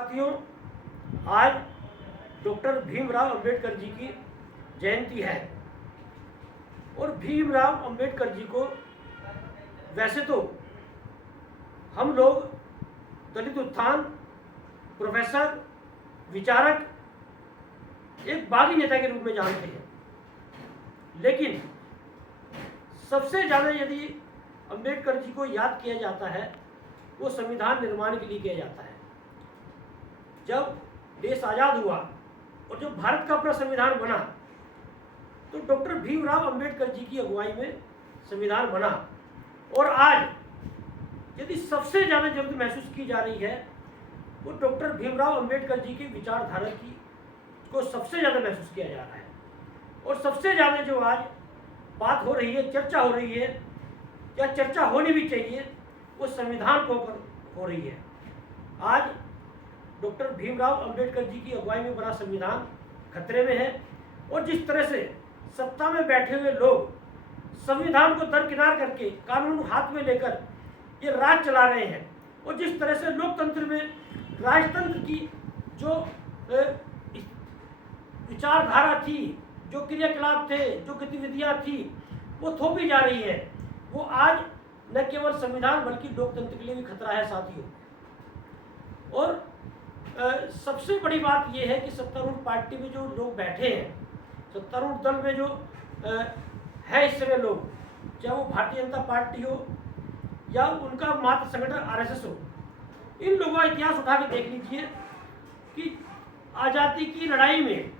साथियों, आज डॉक्टर भीमराव अंबेडकर जी की जयंती है और भीमराव अंबेडकर जी को वैसे तो हम लोग दलित उत्थान, प्रोफेसर, विचारक, एक बागी नेता के रूप में जानते हैं, लेकिन सबसे ज़्यादा यदि अंबेडकर जी को याद किया जाता है वो संविधान निर्माण के लिए किया जाता है। जब देश आज़ाद हुआ और जब भारत का अपना संविधान बना तो डॉक्टर भीमराव अंबेडकर जी की अगुवाई में संविधान बना। और आज यदि सबसे ज़्यादा जरूरत महसूस की जा रही है वो डॉक्टर भीमराव अंबेडकर जी की विचारधारा की को सबसे ज़्यादा महसूस किया जा रहा है। और सबसे ज़्यादा जो आज बात हो रही है, चर्चा हो रही है या चर्चा होनी भी चाहिए, वो संविधान को हो रही है। आज डॉक्टर भीमराव अंबेडकर जी की अगुवाई में बना संविधान खतरे में है और जिस तरह से सत्ता में बैठे हुए लोग संविधान को दरकिनार करके कानून हाथ में लेकर ये राज चला रहे हैं और जिस तरह से लोकतंत्र में राजतंत्र की जो विचारधारा थी, जो क्रियाकलाप थे, जो गतिविधियां थी, वो थोपी जा रही है, वो आज न केवल संविधान बल्कि लोकतंत्र के लिए भी खतरा है साथियों। और सबसे बड़ी बात यह है कि सत्तारूढ़ पार्टी में जो लोग बैठे हैं, सत्तारूढ़ दल में जो है इस समय लोग, चाहे वो भारतीय जनता पार्टी हो या उनका मात्र संगठन आरएसएस हो, इन लोगों का इतिहास उठा के देख लीजिए कि आज़ादी की लड़ाई में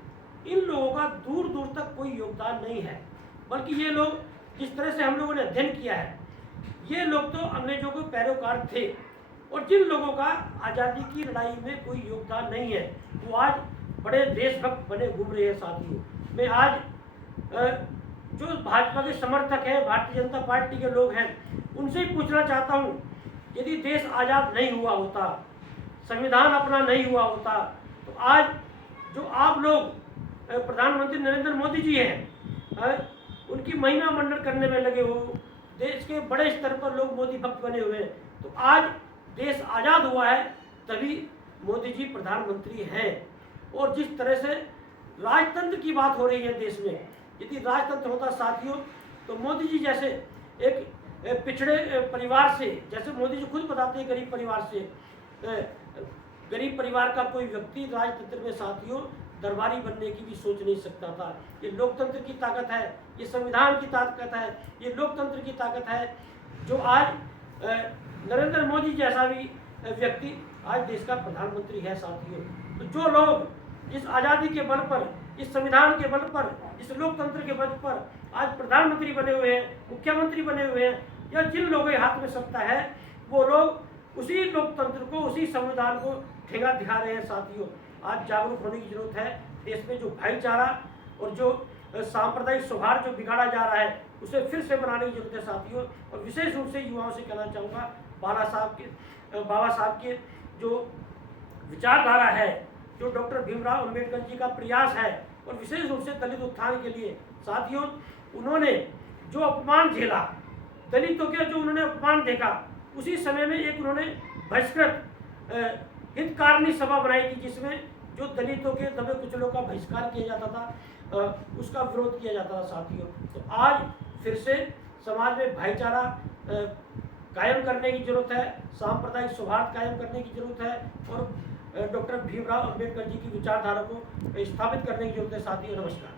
इन लोगों का दूर दूर तक कोई योगदान नहीं है। बल्कि ये लोग, जिस तरह से हम लोगों ने अध्ययन किया है, ये लोग तो अंग्रेजों के पैरोकार थे और जिन लोगों का आज़ादी की लड़ाई में कोई योगदान नहीं है वो आज बड़े देशभक्त बने घूम रहे हैं साथियों। मैं आज जो भाजपा के समर्थक हैं, भारतीय जनता पार्टी के लोग हैं, उनसे ही पूछना चाहता हूँ, यदि देश आज़ाद नहीं हुआ होता, संविधान अपना नहीं हुआ होता, तो आज जो आप लोग प्रधानमंत्री नरेंद्र मोदी जी हैं, उनकी महिमा मंडन करने में लगे हो, देश के बड़े स्तर पर लोग मोदी भक्त बने हुए हैं, तो आज देश आज़ाद हुआ है तभी मोदी जी प्रधानमंत्री हैं। और जिस तरह से राजतंत्र की बात हो रही है देश में, यदि राजतंत्र होता साथियों तो मोदी जी जैसे एक पिछड़े परिवार से, जैसे मोदी जी खुद बताते हैं गरीब परिवार से, गरीब परिवार का कोई व्यक्ति राजतंत्र में साथियों दरबारी बनने की भी सोच नहीं सकता था। ये लोकतंत्र की ताकत है, ये संविधान की ताकत है, ये लोकतंत्र की ताकत है, जो आज नरेंद्र मोदी जैसा भी व्यक्ति आज देश का प्रधानमंत्री है साथियों। तो जो लोग इस आज़ादी के बल पर, इस संविधान के बल पर, इस लोकतंत्र के बल पर आज प्रधानमंत्री बने हुए हैं, मुख्यमंत्री बने हुए हैं, या जिन लोगों के हाथ में सत्ता है, वो लोग उसी लोकतंत्र को, उसी संविधान को ठेगा दिखा रहे हैं साथियों। आज जागरूक होने की जरूरत है। देश में जो भाईचारा और जो सांप्रदायिक सौहार्द जो बिगाड़ा जा रहा है उसे फिर से बनाने की जरूरत है साथियों। और विशेष रूप से युवाओं से कहना चाहूँगा, बाबा साहब के जो विचारधारा है, जो डॉक्टर भीमराव अंबेडकर जी का प्रयास है, और विशेष रूप से दलित उत्थान के लिए साथियों, उन्होंने जो अपमान झेला, दलितों के जो उन्होंने अपमान देखा, उसी समय में एक उन्होंने बहिष्कृत हितकारिणी सभा बनाई थी जिसमें जो दलितों के दबे कुचलों का बहिष्कार किया जाता था, उसका विरोध किया जाता था साथियों। तो आज फिर से समाज में भाईचारा कायम करने की जरूरत है, सांप्रदायिक सौहार्द कायम करने की जरूरत है और डॉक्टर भीमराव अंबेडकर जी की विचारधारा को स्थापित करने की जरूरत है साथियों। नमस्कार।